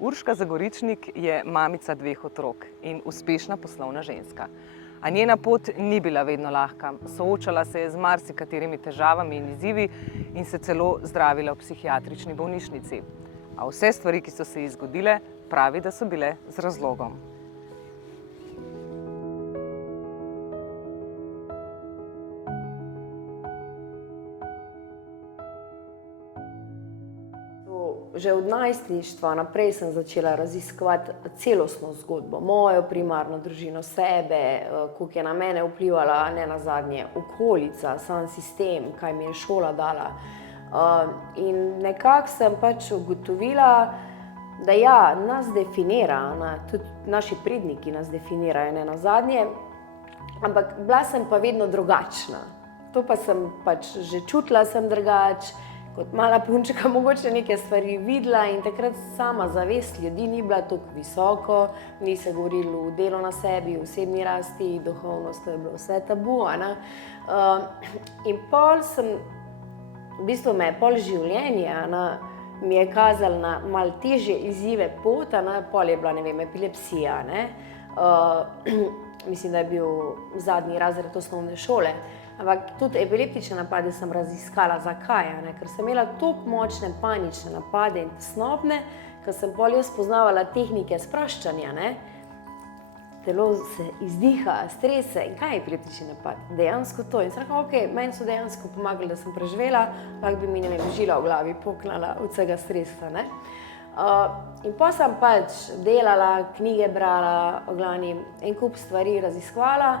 Urška Zagoričnik je mamica 2 otrok in uspešna poslovna ženska. A njena pot ni bila vedno lahka. Soočala se je z marsikaterimi težavami in izzivi in se celo zdravila v psihiatrični bolnišnici. A vse stvari, ki so se ji zgodile, pravi, da so bile z razlogom. Že od najstništva naprej sem začela raziskovati celostno zgodbo, mojo primarno družino, sebe, koliko je na mene vplivala, ne nazadnje, okolica, sam sistem, kaj mi je šola dala. In nekako sem pač ugotovila, da ja, nas definira, tudi naši predniki nas definirajo, ne nazadnje, ampak bila sem pa vedno drugačna. To pa sem pač že čutila, sem drugač. Kot mala punčka mogoče neke stvari videla in takrat sama zavest ljudi ni bila tako visoko, ni se govorilo o delu na sebi, o osebni rasti, duhovnost, to je bilo vse tabu. In pol sem, v bistvu me je pol življenja mi je kazalo na malo težje izzive pot, pol je bila, ne vem, epilepsija, mislim, da je bil zadnji razred osnovne šole. Ampak tudi epileptične napade sem raziskala, zakaj, ker sem imela toliko močne panične napade in tesnobne, ker sem pol jaz spoznavala tehnike sproščanja, telo se izdiha, strese in kaj je epileptični napad? Dejansko to. In sem rekla, ok, meni so dejansko pomagali, da sem preživela, lahko bi mi, ne vem, žila v glavi poknala od vsega stresa, In potem sem pač delala, knjige brala, v glavnem, en kup stvari raziskovala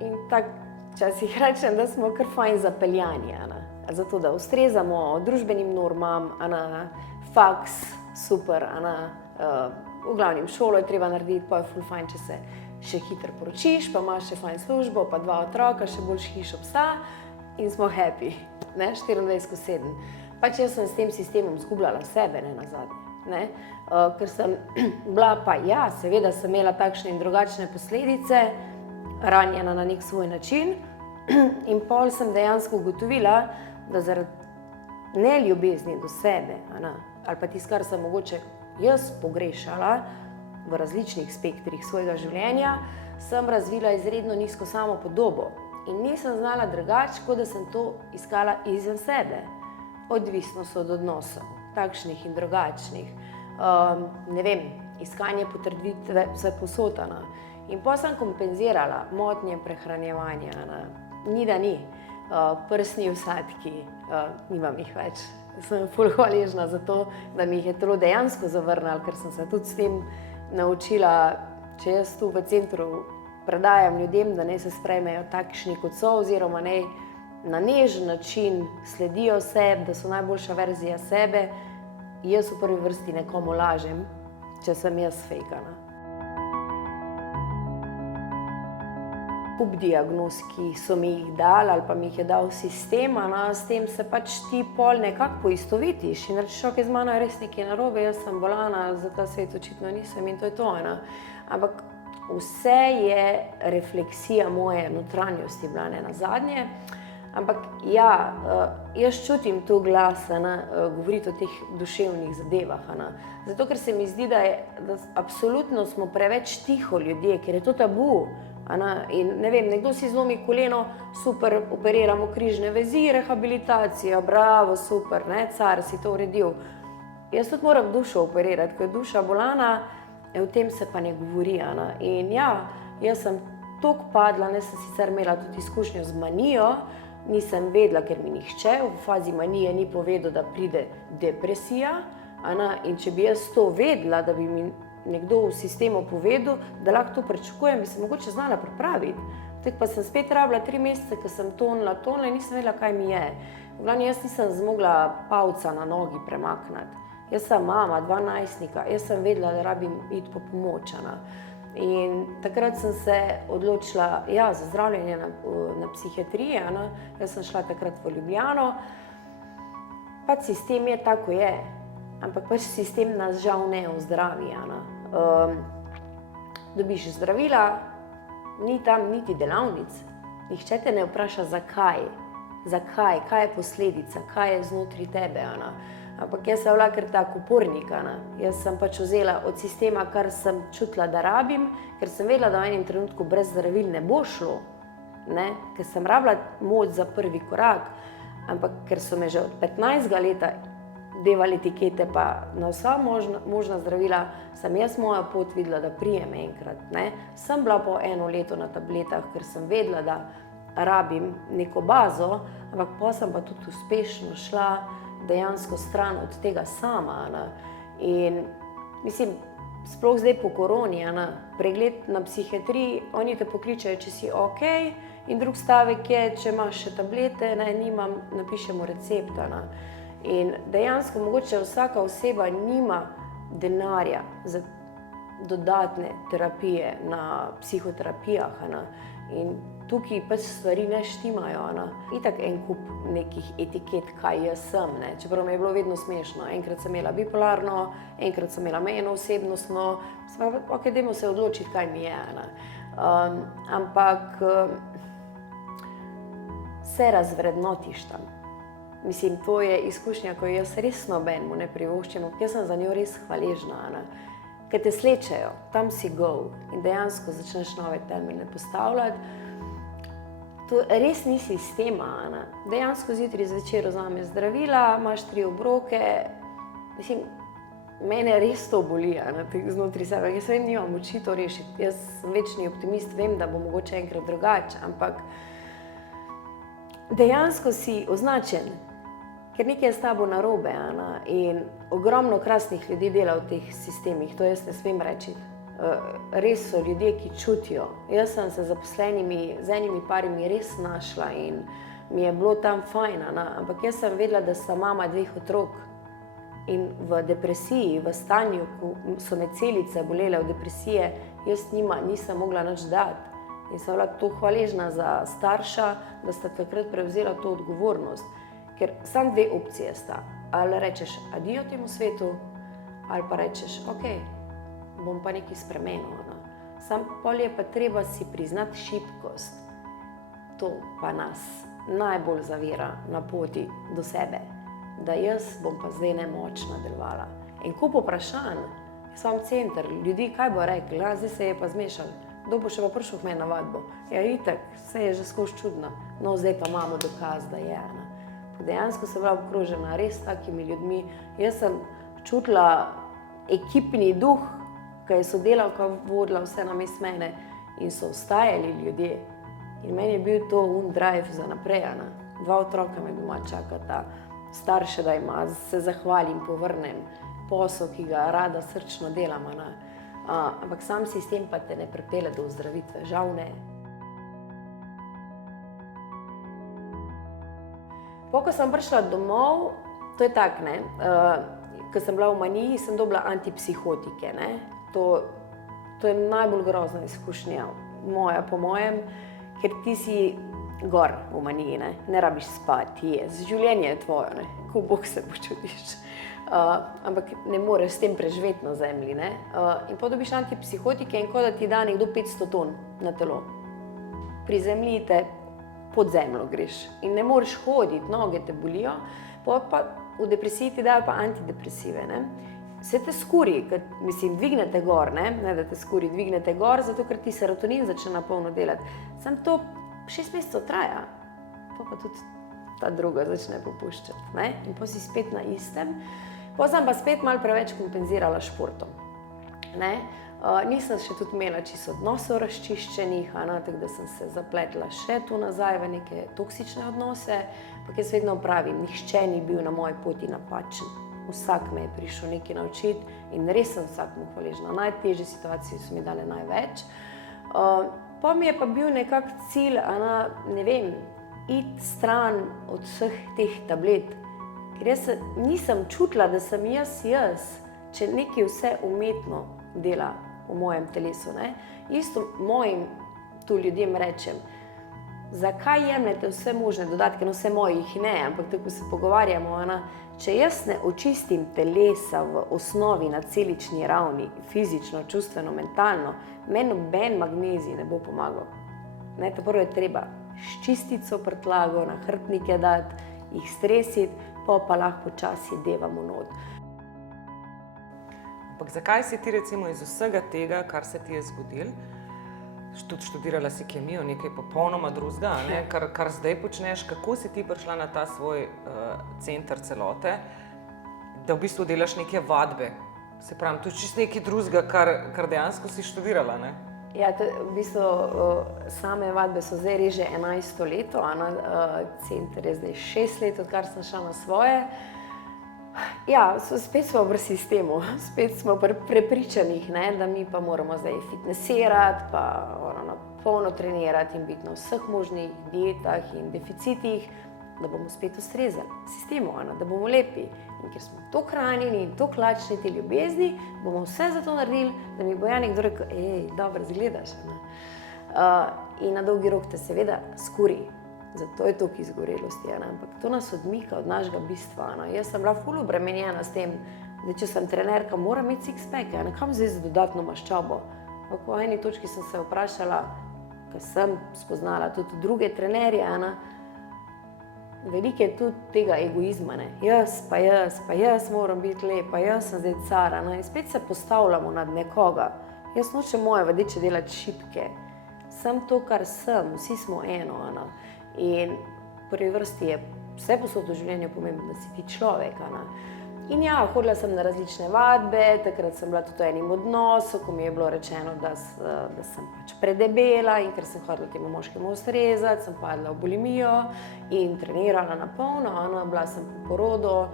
in tako včasih rečem, da smo kar fajn zapeljani, zato da ustrezamo družbenim normam, faks, super, v glavnem šolo je treba narediti, pa je ful fajn, če se še hitro poročiš, pa imaš še fajn službo, pa 2 otroka, še boljš hiš ob sta in smo happy, 24/7. Pač jaz sem s tem sistemom zgubljala sebe, ne nazadnje, ker sem bila pa, ja, seveda sem imela takšne in drugačne posledice, ranjena na nek svoj način in pol sem dejansko ugotovila, da zaradi neljubezni do sebe, ali pa tisto, kar sem mogoče jaz pogrešala v različnih spektrih svojega življenja, sem razvila izredno nizko samopodobo in nisem znala drugače, kot da sem to iskala izven sebe. Odvisnost od odnosov, takšnih in drugačnih, ne vem, iskanje potrditve vse posotana. In potem sem kompenzirala motnje prehranjevanja, ni da ni, prsni vsadki, nimam jih več. Sem ful hvaležna za to, da mi jih je telo dejansko zavrnilo, ker sem se tudi s tem naučila, če jaz tu v centru predajam ljudem, da naj se sprejmejo takšni, kot so, oziroma naj na nežen način sledijo sebi, da so najboljša verzija sebe, jaz v prvi vrsti nekomu lažem, če sem jaz fejkana. Kup diagnoz, ki so mi jih dali ali pa mi jih je dal sistem, s tem se pač ti pol nekako poistovetiš in rečeš, ok, z mano je res nekaj narobe, jaz sem bolana, za ta svet očitno nisem in to je to. Ampak vse je refleksija moje notranjosti bila, ne nazadnje. Ampak ja, jaz čutim to glas, govoriti o teh duševnih zadevah, zato ker se mi zdi, da absolutno smo preveč tiho ljudje, ker je to tabu. In ne vem, nekdo si zlomi koleno, super, operiramo križne vezi, rehabilitacija, bravo, super, car si to uredil. Jaz tudi moram dušo operirati, ko je duša bolana, o tem se pa ne govori. In ja, jaz sem toliko padla, sem sicer imela tudi izkušnjo z manijo, nisem vedela, ker mi nihče v fazi manije ni povedal, da pride depresija, in če bi jaz to vedela, da bi mi nekdo v sistemu povedal, da lahko to pričakujem, bi se mogoče znala pripraviti. Tako pa sem spet rabila 3 mesece, ko sem tonila in nisem vedela, kaj mi je. V glavnem, jaz nisem zmogla palca na nogi premakniti. Jaz sem mama, 2 najstnika, jaz sem vedela, da rabim iti po pomoč. In takrat sem se odločila, ja, za zdravljenje na psihiatriji, jaz sem šla takrat v Ljubljano. Pač sistem je tako je, ampak pač sistem nas žal ne ozdravi. Dobiš zdravila, ni tam niti delavnic, nihče te ne vpraša zakaj, kaj je posledica, kaj je znotraj tebe. Ampak jaz sem bila kar tako upornika. Jaz sem pač vzela od sistema, kar sem čutila, da rabim, ker sem vedela, da v enem trenutku brez zdravil ne bo šlo, ne? Ker sem rabila moč za prvi korak, ampak ker so me že od 15 leta devali etikete pa na vsa možna zdravila, sem jaz mojo pot videla, da prijem enkrat. Ne? Sem bila po 1 leto na tabletah, ker sem vedela, da rabim neko bazo, ampak potem sem pa tudi uspešno šla dejansko stran od tega sama. Ne? In mislim, sploh zdaj po koroni, pregled na psihiatriji, oni te pokličajo, če si ok, in drug stavek je, če imaš še tablete, ne, nimam, napišemo recepta. Ne? In dejansko mogoče vsaka oseba nima denarja za dodatne terapije na psihoterapijah. Ne? In tukaj pač stvari ne štimajo. Ne? Itak en kup nekih etiket, kaj jaz sem. Ne? Čeprav mi je bilo vedno smešno. Enkrat sem imela bipolarno, enkrat sem imela mejno osebnostno. Ok, dajmo se odločiti, kaj mi je. Ne? Ampak se razvrednotiš tam. Mislim, to je izkušnja, ko jaz res nobenemu ne privoščim, jaz sem za njo res hvaležna. Ne? Ker te slečejo, tam si go in dejansko začneš nove temelje postavljati. To res ni sistema. Ne? Dejansko zjutraj zvečer vzameš zdravila, imaš 3 obroke. Mislim, mene res to boli, znotraj sebe. Jaz vem, nimam moči to rešiti. Jaz sem večni optimist, vem, da bo mogoče enkrat drugače, ampak dejansko si označen, ker nekaj je s tabo narobe. In ogromno krasnih ljudi dela v teh sistemih, to jaz ne smem reči. Res so ljudje, ki čutijo. Jaz sem se zaposlenimi, z enimi parimi res našla in mi je bilo tam fajn, ampak jaz sem vedela, da sem mama 2 otrok in v depresiji, v stanju, ko so me celice bolele v depresije, jaz nisem mogla nič dati. In sem bila to hvaležna za starša, da sta takrat prevzela to odgovornost. Ker samo 2 opcije sta. Ali rečeš adijo temu svetu, ali pa rečeš, ok, bom pa nekaj spremenila. Sam pol je pa treba si priznati šibkost. To pa nas najbolj zavira na poti do sebe. Da jaz bom pa zdaj nemočna delovala. In kup vprašanj, sam center, ljudi, kaj bo rekli, zdaj se je pa zmešal. Kdo bo še pa prišel v meni na vadbo? Ja, itak, vse je že skozi čudno. No, zdaj pa imamo dokaz, da je. Dejansko sem bila obkrožena res takimi ljudmi. Jaz sem čutila ekipni duh, ki je sodelavka vodila vse namesto mene in so ostajali ljudje. In meni je bil to drive za naprej. 2 otroka me doma čakata, starše, da ima, se zahvalim, povrnem posel, ki ga rada srčno delam. Ampak sam sistem pa te ne pripelje do ozdravitve, žal ne. Ko sem prišla domov, to je tako, ko sem bila v maniji, sem dobila antipsihotike. To je najbolj grozna izkušnja moja, po mojem, ker ti si gor v maniji, ne rabiš spati, življenje je tvoje, ko Bog se počutiš. Ampak ne moreš s tem preživeti na zemlji. In potem dobiš antipsihotike in kot da ti da nekdo 500 ton na telo. Pri zemlji te pod zemljo greš in ne moreš hoditi, noge te bolijo, pa v depresiji ti dajo pa antidepresive. Se te skuri, mislim, dvignete gor, ne da te skuri, dvignete gor, zato ker ti serotonin začne na polno delati. Sam to 6 mesecev traja, pa tudi ta druga začne popuščati. In potem si spet na istem. Potem sem pa spet malo preveč kompenzirala športom. Nisem še tudi imela čisto odnosov razčiščenih, tako da sem se zapletla še tu nazaj v neke toksične odnose. Ampak jaz vedno pravim, nihče ni bil na moji poti napačen. Vsak me je prišel nekaj naučiti in res sem vsakmu hvaležna. Najtežje situacije so mi dale največ. Pa mi je pa bil nekak cilj, ne vem, iti stran od vseh teh tablet. Ker jaz nisem čutila, da sem jaz, če nekaj vse umetno dela v mojem telesu. Isto mojim tu ljudem rečem, zakaj jemljete vse možne dodatke, no vse mojih ne, ampak tako se pogovarjamo, če jaz ne očistim telesa v osnovi na celični ravni, fizično, čustveno, mentalno, meni noben magnezij ne bo pomagal. Prvo je treba ščistiti so prtlago, na hrbtnike dati, jih stresiti, pa lahko počasi devamo not. Ampak zakaj si ti recimo iz vsega tega, kar se ti je zgodilo, tudi študirala si kemijo, nekaj popolnoma drugega, kar zdaj počneš, kako si ti prišla na ta svoj center celote, da v bistvu delaš neke vadbe, se pravi, to je čisto nekaj drugega, kar dejansko si študirala, ne? Ja, v bistvu same vadbe so zdaj res že 11. leto, center je zdaj 6 let, odkar sem šla na svoje. Ja, spet smo v sistemu, spet smo prepričanih, da mi pa moramo zdaj fitnessirati, pa polno trenirati in biti na vseh možnih dietah in deficitih, da bomo spet ustrezali sistemu, da bomo lepi. In ker smo toliko hranjeni in toliko lačni te ljubezni, bomo vse za to naredili, da mi bo nekdo rekel, dobro izgledaš. In na dolgi rok te seveda skuri. Zato je toliko izgorelosti, ampak to nas odmika od našega bistva. Jaz sem bila ful obremenjena s tem, da če sem trenerka, moram imeti six-pack, kam zdaj za dodatno maščobo. Po eni točki sem se vprašala, ker sem spoznala tudi druge trenerje, veliko je tudi tega egoizma, jaz moram biti lep, pa jaz sem zdaj car, in spet se postavljamo nad nekoga. Jaz nočem moje vadeče delati šibke, sem to, kar sem, vsi smo eno. In v prvi vrsti je vse posod v življenju pomembno, da si ti človek. In ja, hodila sem na različne vadbe, takrat sem bila tudi v enim odnosu, ko mi je bilo rečeno, da sem pač predebela in ker sem hodila temu moškemu ustrezati, sem padla v bulimijo in trenirala na polno, bila sem po porodu,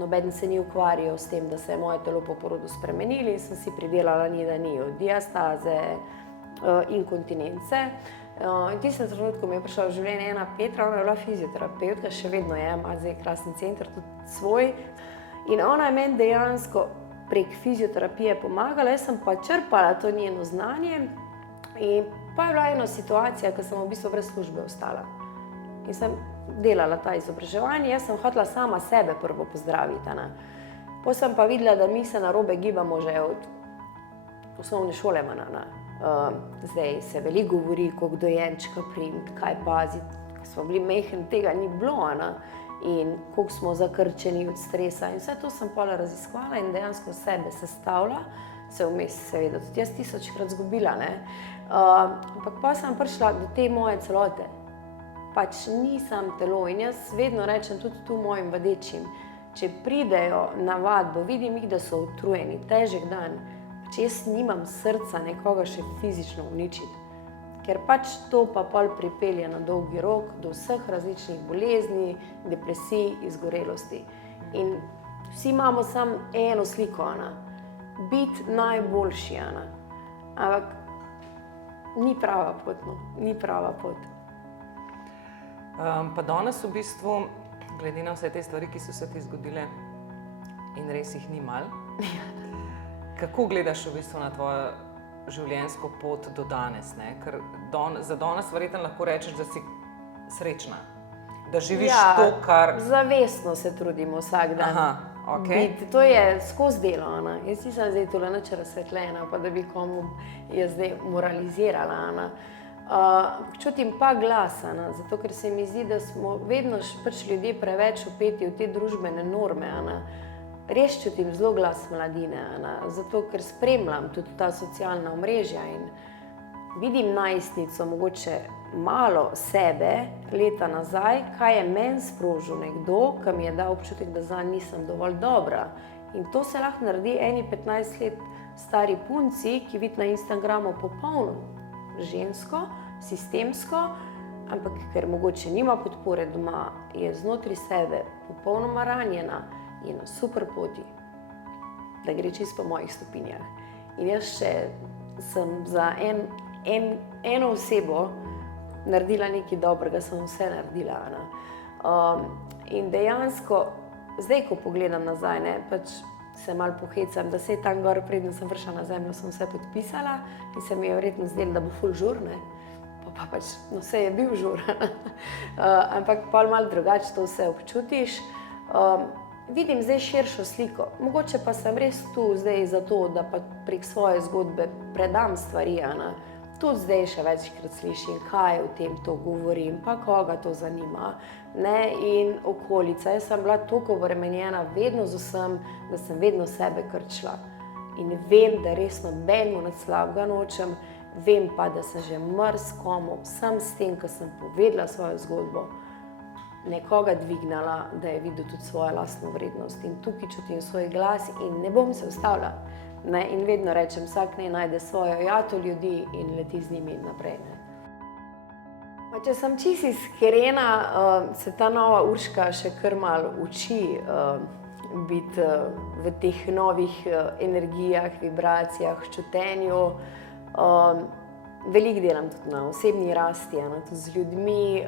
nobeden se ni ukvarjal s tem, da se je moje telo po porodu spremenilo in sem si pridelala od diastaze, inkontinence. In tistem trenutku mi je prišla v življenje ena Petra, ona je bila fizioterapeutka, še vedno je, ima zdaj krasen center, tudi svoj. In ona je meni dejansko prek fizioterapije pomagala, jaz sem pa črpala to njeno znanje in pa je bila ena situacija, ko sem v bistvu brez službe ostala. In sem delala ta izobraževanje, jaz sem hotela sama sebe prvo pozdraviti. Potem sem pa videla, da mi se narobe gibamo že od osnovne šole. Zdaj se veliko govori, koliko dojenčka primiti, kaj paziti. Ko smo bili majhni, tega ni bilo, in koliko smo zakrčeni od stresa. In vse to sem potem raziskovala in dejansko sebe sestavila, se vmes seveda tudi jaz 1000-krat zgubila. Ampak pa sem prišla do te moje celote. Pač nisem telo in jaz vedno rečem tudi tu mojim vadečim, če pridejo na vadbo, vidim jih, da so utrujeni, težek dan, če jaz nimam srca nekoga še fizično uničiti, ker pač to pa pol pripelje na dolgi rok do vseh različnih bolezni, depresij, izgorelosti. In vsi imamo samo eno sliko, biti najboljši, ampak ni prava pot, ni prava pot. Pa danes v bistvu, glede na vse te stvari, ki so se ti zgodile, in res jih ni malo, kako gledaš v bistvu na tvojo življenjsko pot do danes? Ker za danes verjetno lahko rečeš, da si srečna, da živiš to, kar... Zavestno se trudimo vsak dan. Okay. To je skozi delo. Jaz nisem zdaj tole nič razsvetljena, pa da bi komu jaz zdaj moralizirala. Čutim pa glas, zato ker se mi zdi, da smo vedno ljudje preveč vpeti v te družbene norme. Res čutim zelo glas mladine, zato ker spremljam tudi ta socialna omrežja in vidim najstnico, mogoče malo sebe leta nazaj, kaj je meni sprožil nekdo, ki mi je dal občutek, da zanj nisem dovolj dobra. In to se lahko naredi eni 15 let stari punci, ki vidi na Instagramu popolno žensko, sistemsko, ampak ker mogoče nima podpore doma, je znotraj sebe popolnoma ranjena, je na super poti, da gre čisto po mojih stopinjah. In jaz še sem za eno osebo naredila nekaj dobrega, sem vse naredila. In dejansko, zdaj, ko pogledam nazaj, pač se malo pohecam, da se je tam gor, preden sem prišla na zemljo, sem vse podpisala in se mi je verjetno zdelo, da bo ful žur, pa pač, vse je bil žur. Ampak pol malo drugače to vse občutiš. Vidim zdaj širšo sliko, mogoče pa sem res tu zdaj zato, da pa prek svoje zgodbe predam stvari, tudi zdaj še večkrat slišim, kaj o tem to govorim, pa koga to zanima. Ne? In okolica, jaz sem bila toliko obremenjena vedno z vsem, da sem vedno sebe krčila. In vem, da res nobenemu nič slabega nočem, vem pa, da sem že marsikomu, sam s tem, ko sem povedala svojo zgodbo, nekoga dvignala, da je videl tudi svojo lastno vrednost. In tukaj čutim svoj glas in ne bom se ustavila. Ne? In vedno rečem, vsak naj najde svojo jato ljudi in leti z njimi naprej. Ne? Pa če sem čisto iskrena, se ta nova Urška še kar malo uči biti v teh novih energijah, vibracijah, čutenju. Veliko delam tudi na osebni rasti, tudi z ljudmi.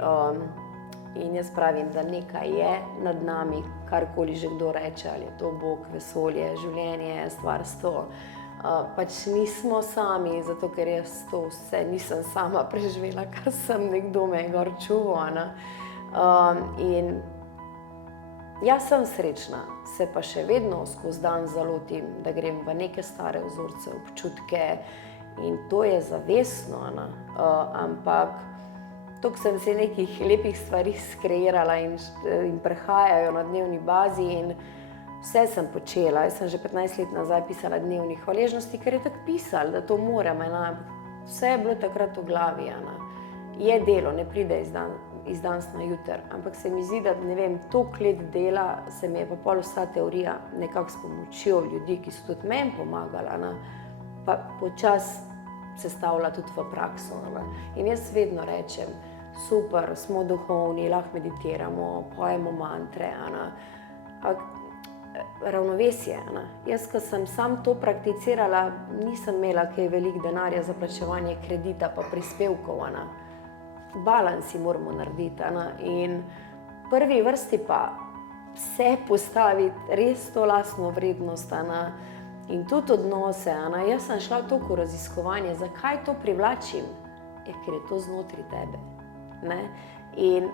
In jaz pravim, da nekaj je nad nami, karkoli že kdo reče, ali je to Bog, vesolje, življenje, stvarstvo. Pač nismo sami, zato ker jaz to vse nisem sama preživela, kar sem nekdo me gor čuval. In jaz sem srečna, se pa še vedno skozi dan zalotim, da grem v neke stare vzorce, občutke in to je zavestno, ampak toliko sem se nekih lepih stvari skreirala in prehajajo na dnevni bazi in vse sem počela. Jaz sem že 15 let nazaj pisala dnevnik hvaležnosti, ker je tako pisalo, da to moram. Vse je bilo takrat v glavi. Je delo, ne pride iz danes na jutr, ampak se mi zdi, da ne vem, toliko let dela se mi je pa pol vsa teorija nekako s pomočjo ljudi, ki so tudi meni pomagali, pa počasi sestavlja tudi v prakso. In jaz vedno rečem, super, smo duhovni, lahko meditiramo, pojemo mantre, ravnovesje. Jaz, ko sem sam to prakticirala, nisem imela kaj veliko denarja za plačevanje kredita pa prispevkov. Balans si moramo narediti. In v prvi vrsti pa vse postaviti, res to lastno vrednost. In tudi odnose. Jaz sem šla toliko v raziskovanje, zakaj to privlačim, ker je to znotraj tebe. Ne? In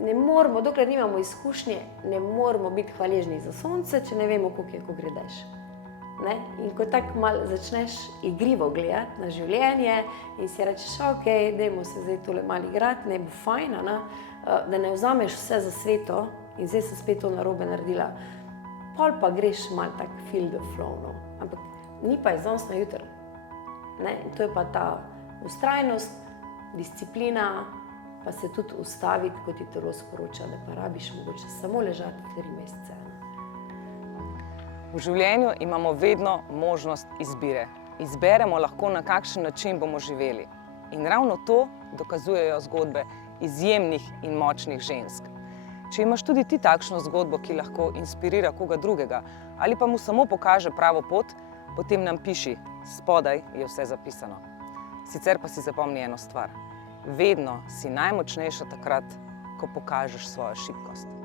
ne moramo, dokler nimamo izkušnje, ne moramo biti hvaležni za sonce, če ne vemo, koliko je, ko gre dež. Ne? In ko tako malo začneš igrivo gledati na življenje in si rečeš, ok, dajmo se zdaj tole malo igrati, ne bo fajn, da ne vzameš vse za sveto in zdaj sem spet to narobe naredila, pol pa greš malo tak feel the flow, ampak ni pa iz danes na jutr. In to je pa ta vztrajnost, disciplina, pa se tudi ustaviti, ko ti telo sporoča, da pa rabiš mogoče samo ležati 3 mesece. V življenju imamo vedno možnost izbire. Izberemo lahko, na kakšen način bomo živeli. In ravno to dokazujejo zgodbe izjemnih in močnih žensk. Če imaš tudi ti takšno zgodbo, ki lahko inspirira koga drugega, ali pa mu samo pokaže pravo pot, potem nam piši, spodaj je vse zapisano. Sicer pa si zapomni eno stvar. Vedno si najmočnejša takrat, ko pokažeš svojo šibkost.